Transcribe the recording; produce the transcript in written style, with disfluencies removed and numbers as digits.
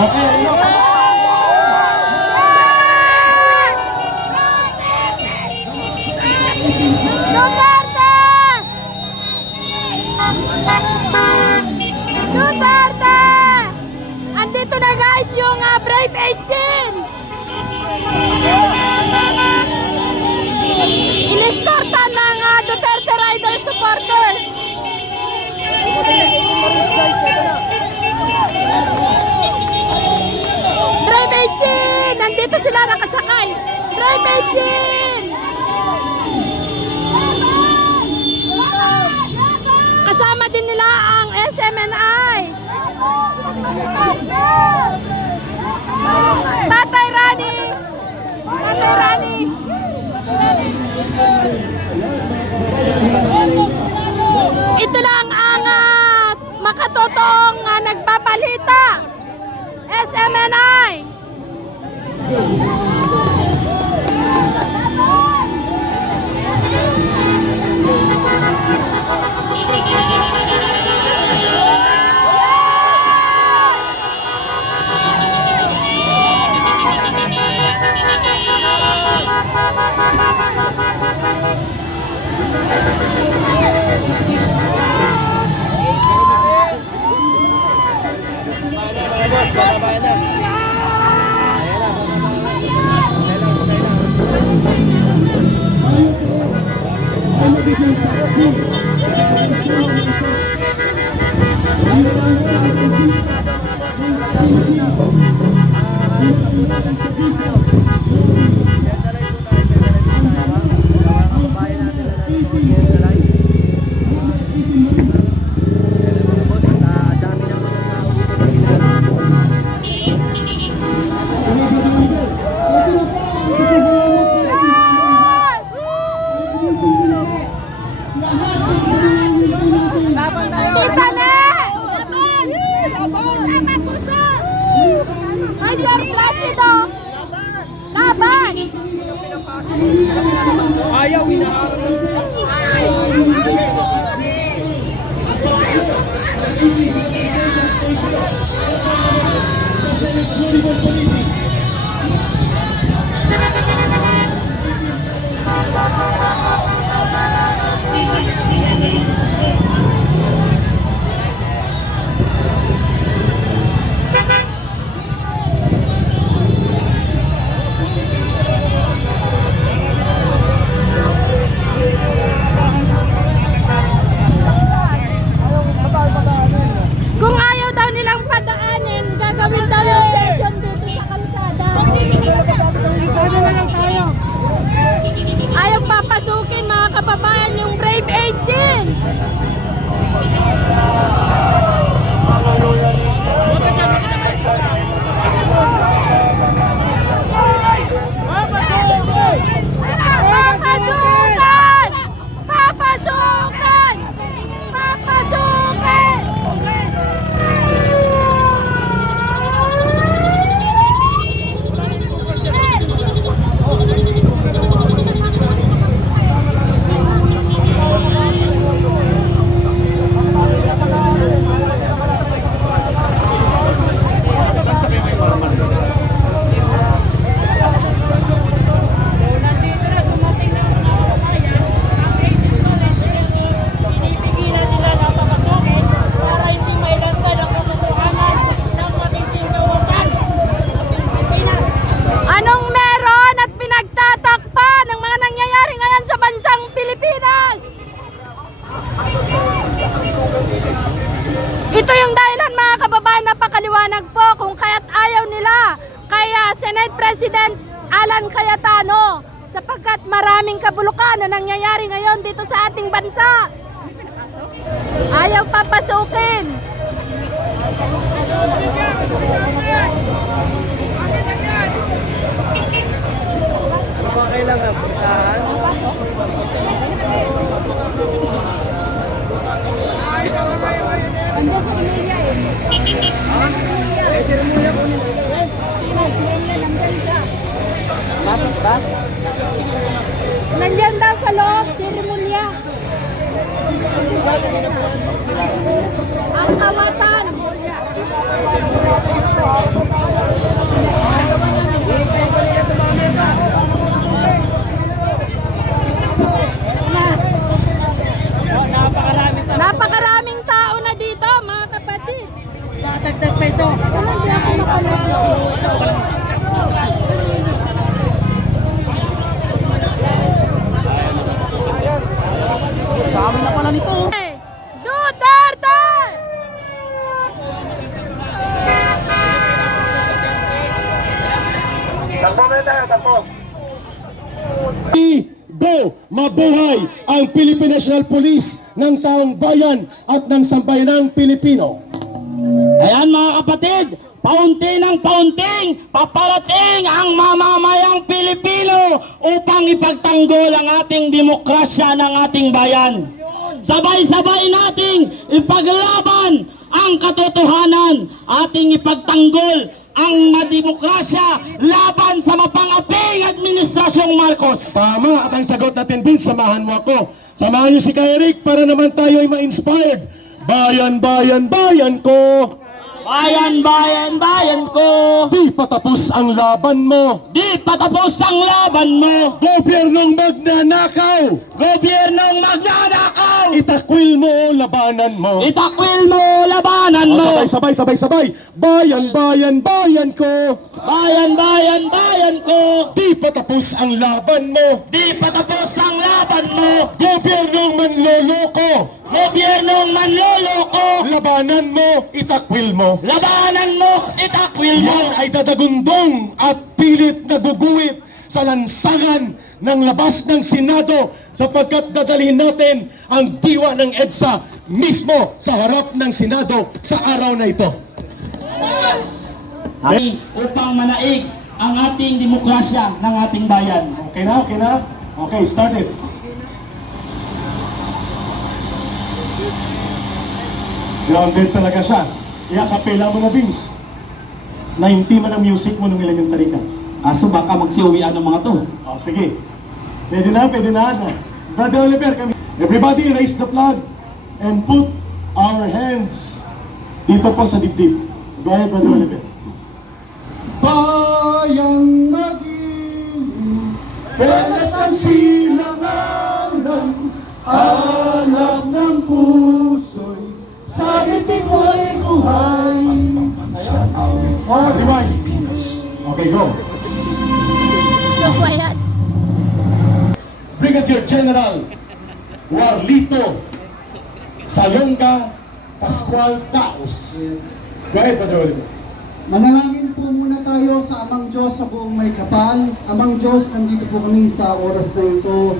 Duterte! Duterte! Andito na guys yung Brave 18! Ineskorta ng Duterte Rider supporters! Brave 18! Nandito sila nakasakay! Brave 18! Kasama din nila ang SMNI. Tatay Rani. Tatay Rani. Ito lang ang makatotoong nagpapalita. SMNI. Ay, Sir Placido! Laban! Ayaw, inaharap. Kung ayaw daw nilang padaanin, gagawin daw yung session dito sa kalsada. Ayaw papasukin mga kababayan yung Brave 18. Papasukan! Papasukan! Papasukan! Anong meron at pinagtatakpan ng mga nangyayari ngayon sa bansang Pilipinas? Ito yung dahilan mga kababayan, napakaliwanag po kung kaya't ayaw nila kaya Senate President Alan Cayetano sapagkat maraming kabulukan na nangyayari ngayon dito sa ating bansa. Ayaw papasukin. Kailangan pusahan. Ando sa Emilia eh. Eh, sirmuya po nila. Bakit ba? Nandiyan daw sa loob, seremolya. Ang kawatan. Dami na pala nito. Duterte! Go! Mabuhay ang Philippine National Police ng taong bayan at ng sambayanang Pilipino. Ayan mga kapatid, paunti ng paunting paparating ang mamamayang Pilipino upang ipagtanggol ang ating demokrasya ng ating bayan. Sabay-sabay nating ipaglaban ang katotohanan, ating ipagtanggol ang mademokrasya laban sa mapangaping Administrasyong Marcos. Tama, at ang sagot natin, Vince, samahan mo ako. Samahan niyo si Kay Eric para naman tayo ay ma-inspired. Bayan, bayan, bayan ko! Bayan, bayan, bayan ko! Di patapos ang laban mo! Di patapos ang laban mo! Gobyernong magnanakaw! Gobyernong magnanakaw! Itakwil mo, labanan mo! Itakwil mo, labanan mo! Sabay, sabay, sabay, sabay! Bayan, bayan, bayan ko! Bayan, bayan, bayan ko! Di patapos ang laban mo! Di patapos ang laban mo! Gobyernong manloloko! Gobyernong manloloko! Labanan mo, itakwil mo! Labanan mo, itakwil mo! Yan ay dadagundong at pilit na guguhit sa lansangan ng labas ng Senado sapagkat dadalhin natin ang diwa ng EDSA mismo sa harap ng Senado sa araw na ito. Upang manaig ang ating demokrasya ng ating bayan. Okay na, okay na? Okay, start it. Grounded talaga siya. Iakapela mo na, Vince. 90 man ang music mo nung elementary ka. Kaso baka magsiuwian ng mga to. Oh, sige. Pwede na, pwede na. Brother Oliver, kami. Everybody raise the flag and put our hands dito po sa dibdib. Go ahead, Brother Oliver. Bayang maging keles ang silanganan, alap ng puso'y sa dibdib mo'y buhay. Oh, rewind. Okay, go. Quiet. Brigadier General Warlito Salonga Pascual Taos. Go ahead, Brother Oliver. Manalangin po muna tayo sa Amang Diyos sa buong may kapal. Amang Diyos, nandito po kami sa oras na ito